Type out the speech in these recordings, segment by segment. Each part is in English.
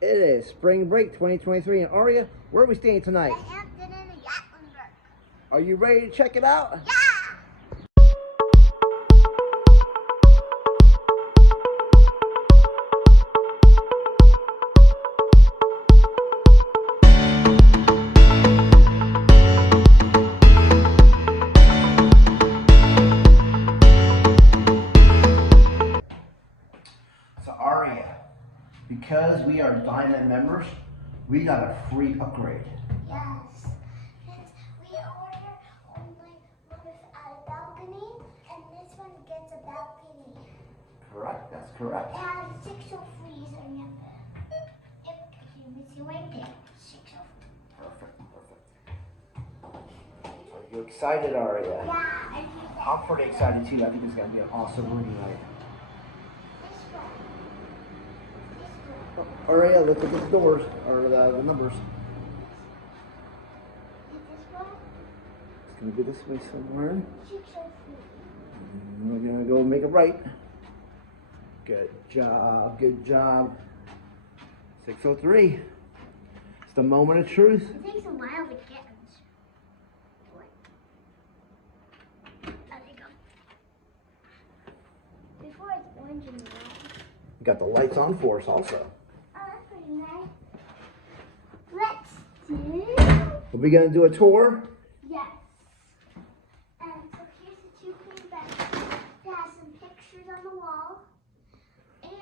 It is spring break 2023. And Arya, where are we staying tonight? The Hampton Inn in Gatlinburg. Are you ready to check it out? Yeah! So Arya, because we are Diamond members, we got a free upgrade. Yes. Since we order only one without a balcony, and this one gets a balcony. Correct, that's correct. And 603s are never. If you miss your way there, 603. Perfect. Are you excited, Arya? Yeah, and I'm pretty excited too. I think it's gonna be an awesome movie night. this one. Arya, look at the doors, or the numbers. This one. It's gonna be this way somewhere. 603. And we're gonna go make it right. Good job, good job. 603. It's the moment of truth. It takes a while to get them. There they go. Before it's orange and red. We got the lights on for us also. Oh, that's pretty nice. Let's do. Are we gonna do a tour? Yes. And so here's the two queen beds. It has some pictures on the wall. And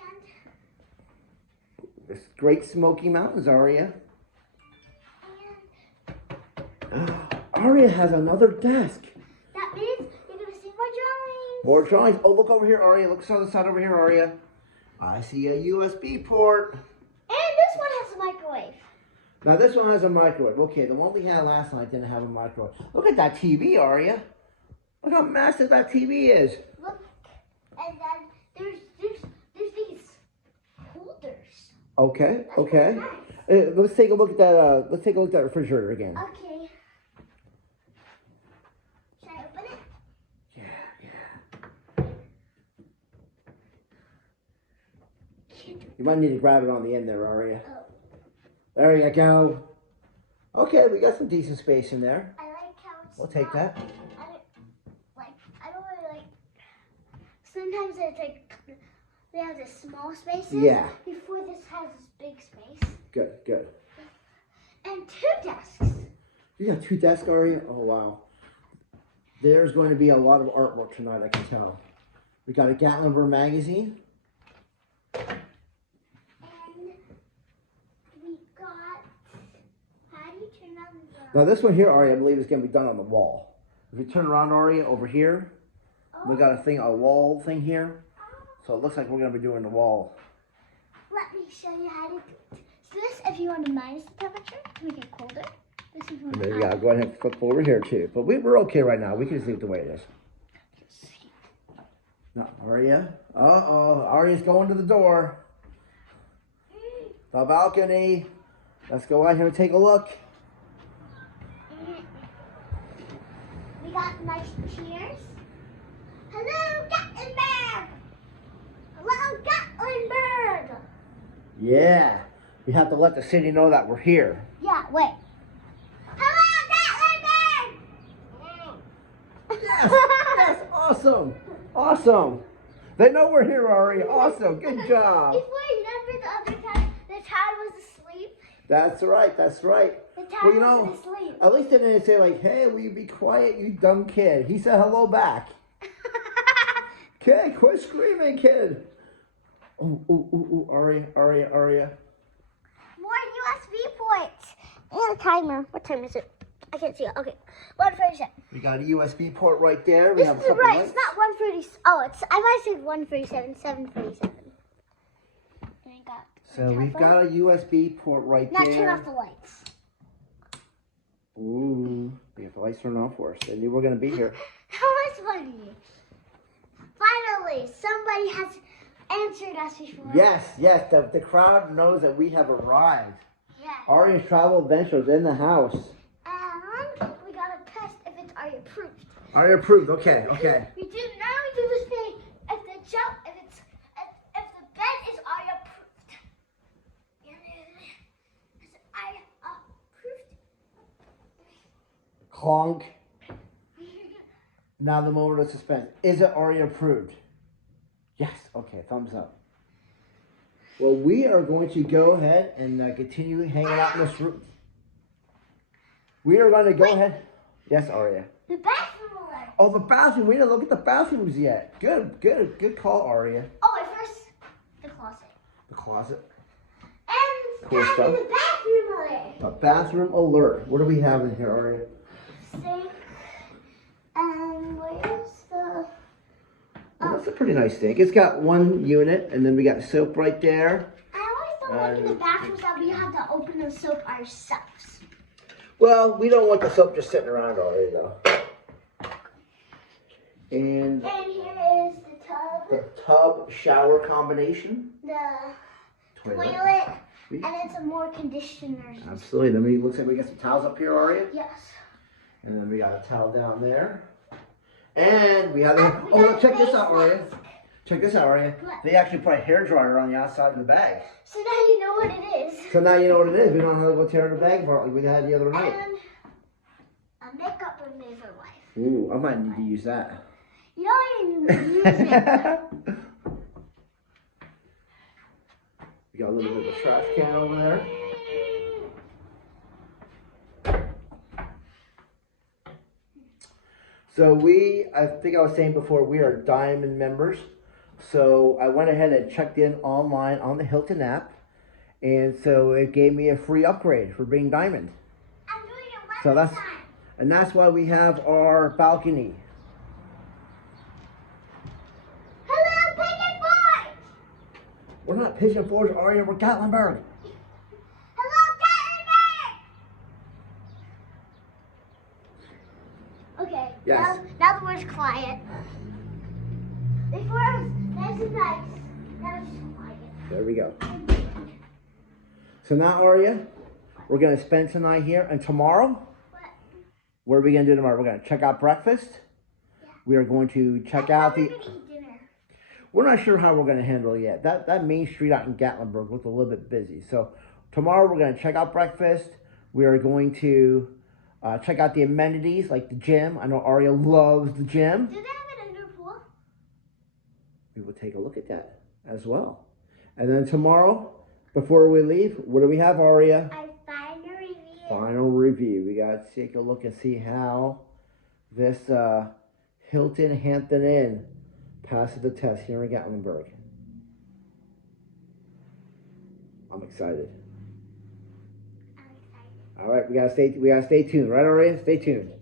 This great Smoky Mountains, Arya. Arya has another desk. that means you're gonna see my drawings. More drawings. Oh, look over here, Arya. Look on the side over here, Arya. I see a USB port. And this one has a microwave. Now this one has a microwave. Okay, the one we had last night didn't have a microwave. Look at that TV, Arya. Look how massive that TV is. Look, and then there's these holders. Okay, That's okay. pretty nice. Let's take a look at that. Let's take a look at that refrigerator again. Okay. Should I open it? Yeah. You might need to grab it on the end there, Arya. Oh, There you go. Okay, we got some decent space in there. I like how it's. We'll take small. that. I don't really like. Sometimes it's like they have this small spaces. Yeah. Before this has this big space. Good, good. And two desks. You got two desks, Arya? Oh, wow. There's going to be a lot of artwork tonight, I can tell. We got a Gatlinburg magazine. And we got. How do you turn on Now this one here, Arya, I believe is going to be done on the wall. If you turn around, Arya, over here, we got a wall thing here. So it looks like we're going to be doing the wall. Let me show you how to do it. So this, if you want to minus the temperature to make it colder. This is And then we got to go ahead and flip over here too. But we're okay right now. We can just leave it the way it is. No, Arya. Uh-oh. Arya's going to the door. The balcony. Let's go out here and take a look. We got nice chairs. Hello, Gatlinburg! Hello, Gatlinburg! Yeah. We have to let the city know that we're here. Yeah, wait. Hello, Gatlinburg! Yes, that's awesome. Awesome. They know we're here, Arya. Awesome. Good job. Before, remember the other time the child was asleep? That's right. That's right. The Well, child you know, was asleep. at least they didn't say like, hey, will you be quiet, you dumb kid. He said hello back. Kid, quit screaming, kid. Oh, Arya. More USB ports. And a timer. What time is it? I can't see it. Okay. 1:37. We got a USB port right there. We This have is a couple right. lights. It's not 1:30. Oh, it's. I might say 1:37. 7:37. And I got. So we've got a USB port right Now there. turn off the lights. Ooh, we have the lights turned on for us. They knew we're gonna be here. That was funny. Finally, somebody has answered us before. Yes. The crowd knows that we have arrived. Yeah. Arya's Travel Adventures in the house. And we gotta test if it's Arya approved. Arya approved. Okay. We do this thing. If the bed is Arya approved. Clonk. Now the moment of suspense. Is it Arya approved? Yes. Okay, thumbs up. Well, we are going to go ahead and continue hanging out in this room. We are going to go ahead. Yes, Arya. The bathroom alert. Oh, the bathroom. We didn't look at the bathrooms yet. Good call, Arya. Oh, wait, first, the closet. The closet. And Cool stuff. the bathroom alert. A bathroom alert. What do we have in here, Arya? Sink. And where's the... Well, that's a pretty nice thing. It's got one unit, and then we got soap right there. I always don't like in the bathrooms that we have to open the soap ourselves. Well, we don't want the soap just sitting around already, though. And here is the tub. the tub shower combination. The toilet. And it's a more conditioner. Absolutely. Then we looks like we got some towels up here, Arya. Yes. And then we got a towel down there. And we have check this out, Arya. Check this out, Arya. They actually put a hairdryer on the outside of the bag. So now you know what it is. So now you know what it is. We don't have to go tear the bag apart like we had the other night. And a makeup remover wipe. Ooh, I might need to use that. You don't even use it. We got a little bit of a trash can over there. So I think I was saying before, we are Diamond members. So I went ahead and checked in online on the Hilton app. And so it gave me a free upgrade for being Diamond. I'm doing it So one time. and that's why we have our balcony. Hello, Pigeon Boy! We're not Pigeon Forge, Arya, we're Gatlinburg. Hello, Gatlinburg! Okay. Yes. Now the word's quiet. Before it was nice and nice. Now it's just quiet. There we go. So now, Arya, we're going to spend tonight here. And tomorrow, what are we going to do tomorrow? We're going to check out breakfast. Yeah. We are going to check out the... We're going to eat dinner. We're not sure how we're going to handle it yet. That main street out in Gatlinburg looked a little bit busy. So tomorrow we're going to check out breakfast. We are going to check out the amenities like the gym. I know Arya loves the gym. Do they have an indoor pool? We will take a look at that as well. And then tomorrow, before we leave, what do we have, Arya? Our final review. Final review. We got to take a look and see how this Hilton Hampton Inn passes the test here in Gatlinburg. I'm excited. All right, we gotta stay tuned, right, Arya? Stay tuned.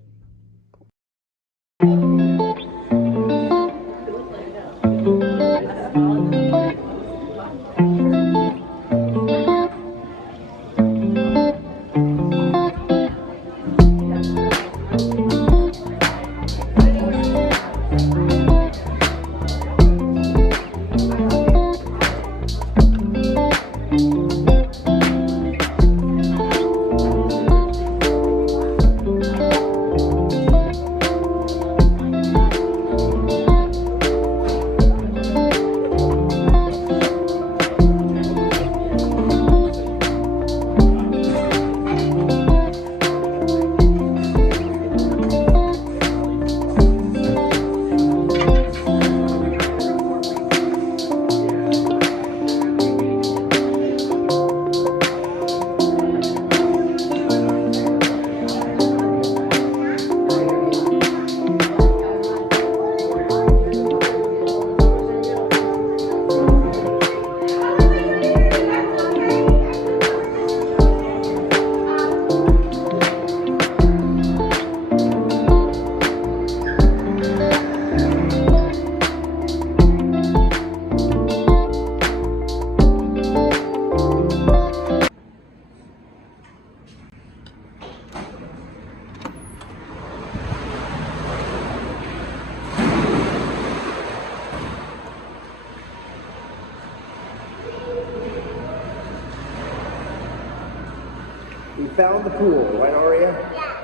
We found the pool, right, Arya? Yeah.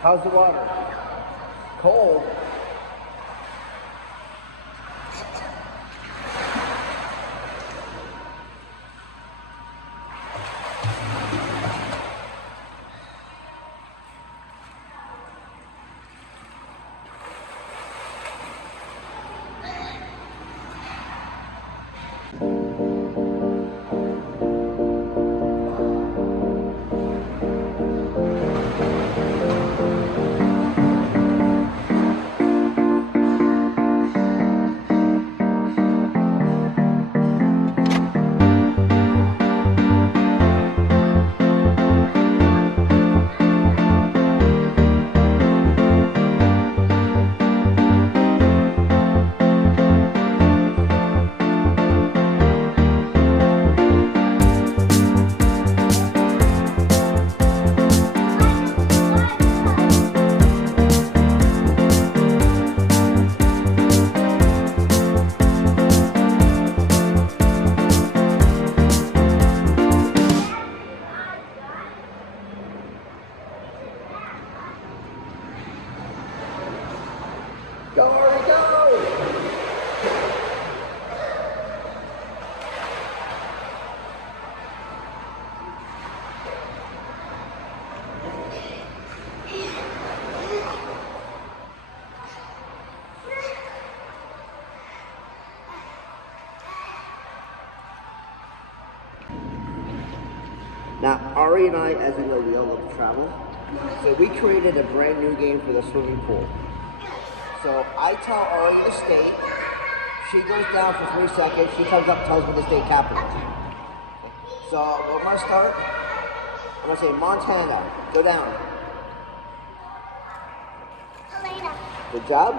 How's the water? Cold. Now, Ari and I, as you know, we all love to travel. So we created a brand new game for the swimming pool. So I tell Ari the state. She goes down for 3 seconds. She comes up, tells me the state capital. So we're gonna start. I'm gonna say Montana. Go down. Atlanta. Good job.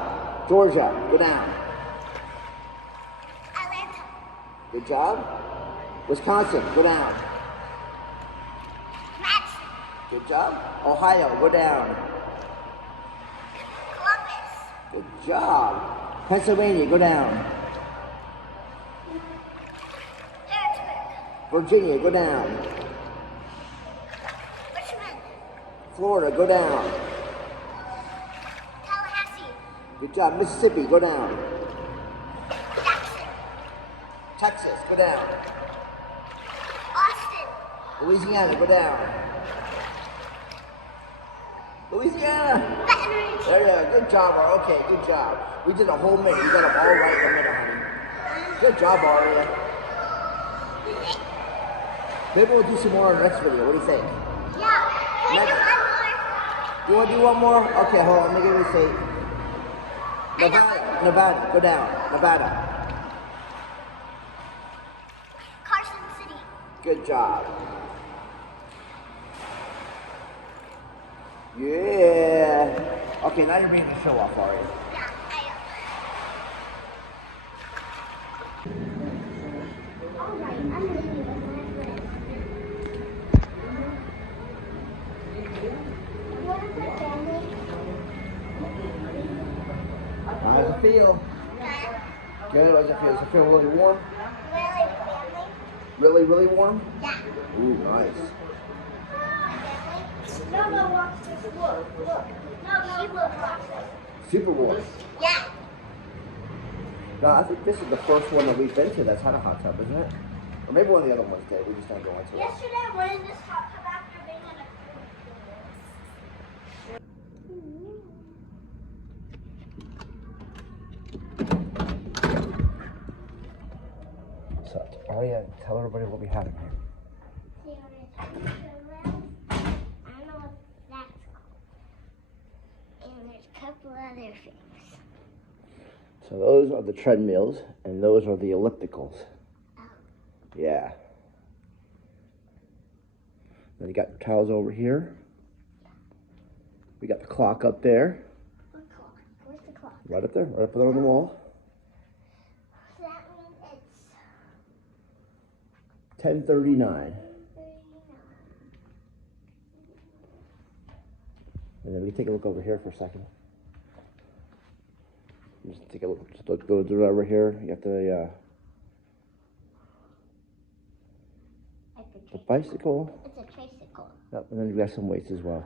Georgia. Go down. Atlanta. Good job. Wisconsin. Go down. Madison. Good job. Ohio. Go down. Columbus. Good job. Pennsylvania. Go down. Harrisburg. Virginia. Go down. Richmond. Florida. Go down. Tallahassee. Good job. Mississippi. Go down. Jackson. Texas. Go down. Austin. Louisiana. Go down. Louisiana. Baton Rouge. There you go. Good job, Arya. Okay, good job. We did a whole minute. You got them all right in the middle, honey. Good job, Arya. Maybe we'll do some more in the next video. What do you think? Yeah. Can we do one more? You want to do one more? Okay, hold on. Let me give you a state. Nevada. Nevada. Go down. Nevada. Carson City. Good job. Yeah. Okay, now you're being the show off, Arya. Yeah, I am. Alright, I'm leaving with my friend. What is it, family? How does it feel? Good. How does it feel? Does it feel really warm? Really, family? Really, really warm? Yeah. Ooh, nice. No, watch this. Look. No, look, watch this. Super warm. Yeah. No, I think this is the first one that we've been to that's had a hot tub, isn't it? Or maybe one of the other ones did. We just don't go into it. Yesterday, I went in this hot tub after being in a So, Arya, tell everybody what we have in here. I don't know what that's called. And there's a couple other things. So those are the treadmills, and those are the ellipticals. Oh. Yeah. Then you got your towels over here. We got the clock up there. What clock? Where's the clock? Right up there, right up there on the wall. So that means it's 10:39. 39. And then we take a look over here for a second. Just take a look. Just look, go through over here. You got the bicycle. It's a tricycle. Yep, and then you got some weights as well.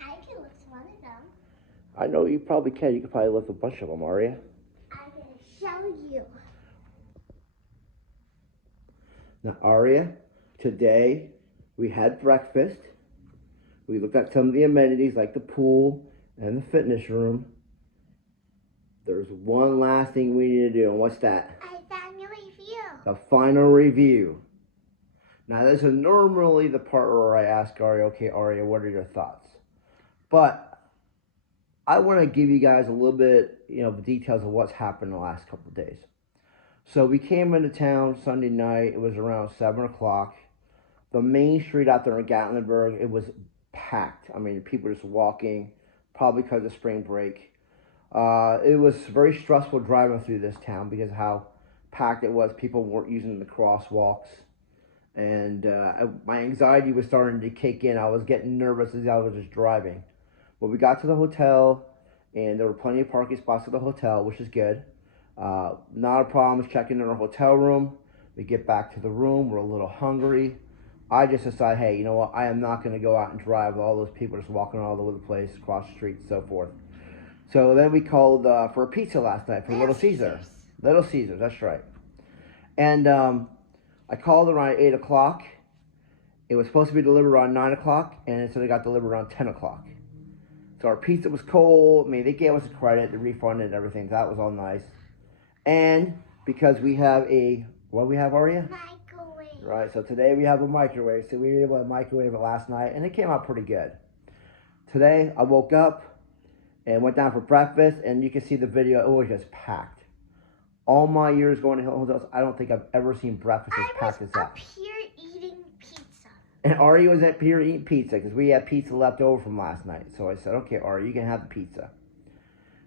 I can lift one of them. I know you probably can. You could probably lift a bunch of them, Arya. I'm going to show you. Now, Arya, today we had breakfast. We looked at some of the amenities like the pool and the fitness room. There's one last thing we need to do, and what's that? I found your review. The final review. Now, this is normally the part where I ask Arya, okay, Arya, what are your thoughts? But I want to give you guys a little bit, the details of what's happened the last couple of days. So we came into town Sunday night. It was around 7 o'clock. The main street out there in Gatlinburg, it was packed. I mean, people just walking, probably because of spring break. It was very stressful driving through this town because of how packed it was. People weren't using the crosswalks. And my anxiety was starting to kick in. I was getting nervous as I was just driving. But we got to the hotel, and there were plenty of parking spots at the hotel, which is good. Not a problem checking in our hotel room. We get back to the room. We're a little hungry. I just decided, hey, you know what? I am not going to go out and drive with all those people just walking all over the place, across the street, and so forth. So then we called for a pizza last night for Little Caesar. Little Caesars, that's right. And I called around 8 o'clock. It was supposed to be delivered around 9 o'clock, and instead it got delivered around 10 o'clock. So our pizza was cold. I mean, they gave us a credit, they refunded everything. So that was all nice. And because we have a What do we have, Arya? Microwave. Right, so today we have a microwave. So we were able to microwave it last night, and it came out pretty good. Today, I woke up and went down for breakfast, and you can see the video. It was just packed. All my years going to hotels, I don't think I've ever seen breakfast as packed as I that. was up here eating pizza. And Arya was up here eating pizza because we had pizza left over from last night. So I said, okay, Arya, you can have the pizza.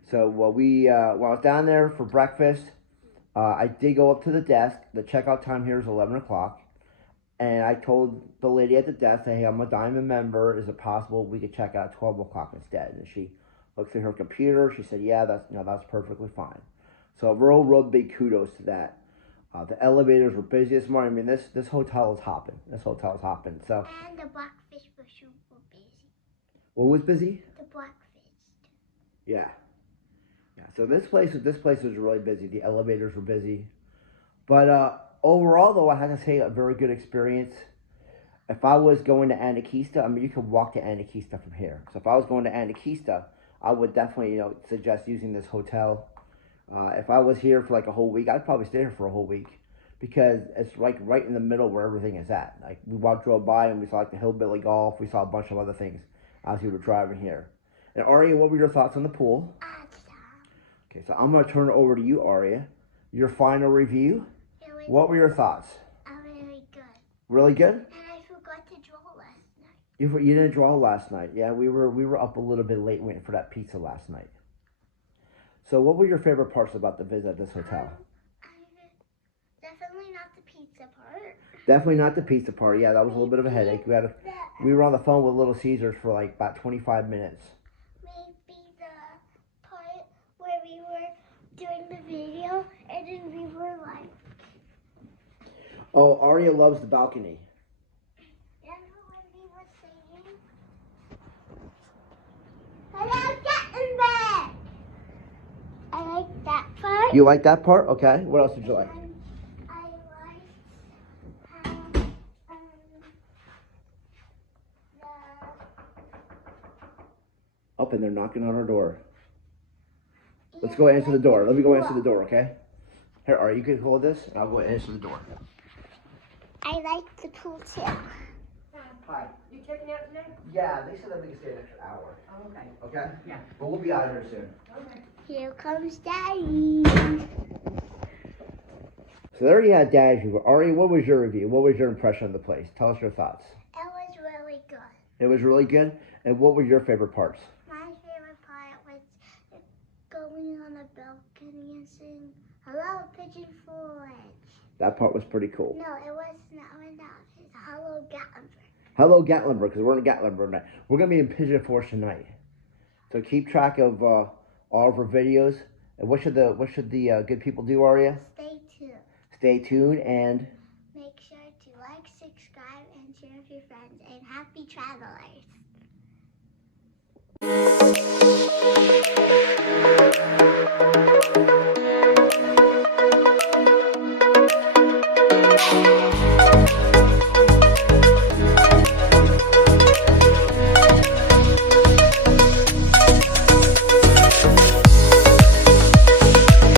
So while I was down there for breakfast, I did go up to the desk. The checkout time here is 11 o'clock. And I told the lady at the desk, hey, I'm a Diamond member. Is it possible we could check out at 12 o'clock instead? And she looked at her computer. She said, yeah, that's perfectly fine. So real big kudos to that. The elevators were busy this morning. I mean, this hotel is hopping. This hotel is hopping. So. And the blackfish were super busy. What was busy? The blackfish. Yeah. Yeah. So this place was really busy. The elevators were busy. But overall, though, I had to say a very good experience. If I was going to Anakeesta, I mean, you could walk to Anakeesta from here. So if I was going to Anakeesta, I would definitely, suggest using this hotel. If I was here for like a whole week, I'd probably stay here for a whole week because it's like right in the middle where everything is at. Like we drove by and we saw like the Hillbilly Golf. We saw a bunch of other things as we were driving here. And Arya, what were your thoughts on the pool? Awesome. Okay, so I'm going to turn it over to you, Arya. Your final review. What were your thoughts? Really good. Really good? And I forgot to draw last night. You didn't draw last night. Yeah, we were up a little bit late waiting for that pizza last night. So what were your favorite parts about the visit at this hotel? Definitely not the pizza part. Definitely not the pizza part. Yeah, that was a little bit of a headache. We were on the phone with Little Caesars for like about 25 minutes. Maybe the part where we were doing the video and then we were like... Oh, Arya loves the balcony. Remember when we were singing? Hello, Gatlinburg! I like that part. You like that part? Okay. What else did you like? I liked how Up and they're knocking on our door. Let's go answer the door. Let me go answer the door, okay? Here, Arya, you can hold this, and I'll go answer the door. I like the pool too. Hi. You checking out today? Yeah, they said that we can stay an extra hour. Oh, okay. Okay? Yeah. But we'll be out of here soon. Okay. Here comes Daddy. So there you had Dad's review. Arya, what was your review? What was your impression of the place? Tell us your thoughts. It was really good. It was really good. And what were your favorite parts? My favorite part was going on a balcony and saying, hello, Pigeon Forge. That part was pretty cool. No, it was not. It's hello, Gatlinburg. Hello, Gatlinburg, because we're in Gatlinburg tonight. We're going to be in Pigeon Forge tonight. So keep track of all of our videos. And what should the good people do, Arya? Stay tuned. Stay tuned and... Make sure to like, subscribe, and share with your friends. And happy travelers. Hey.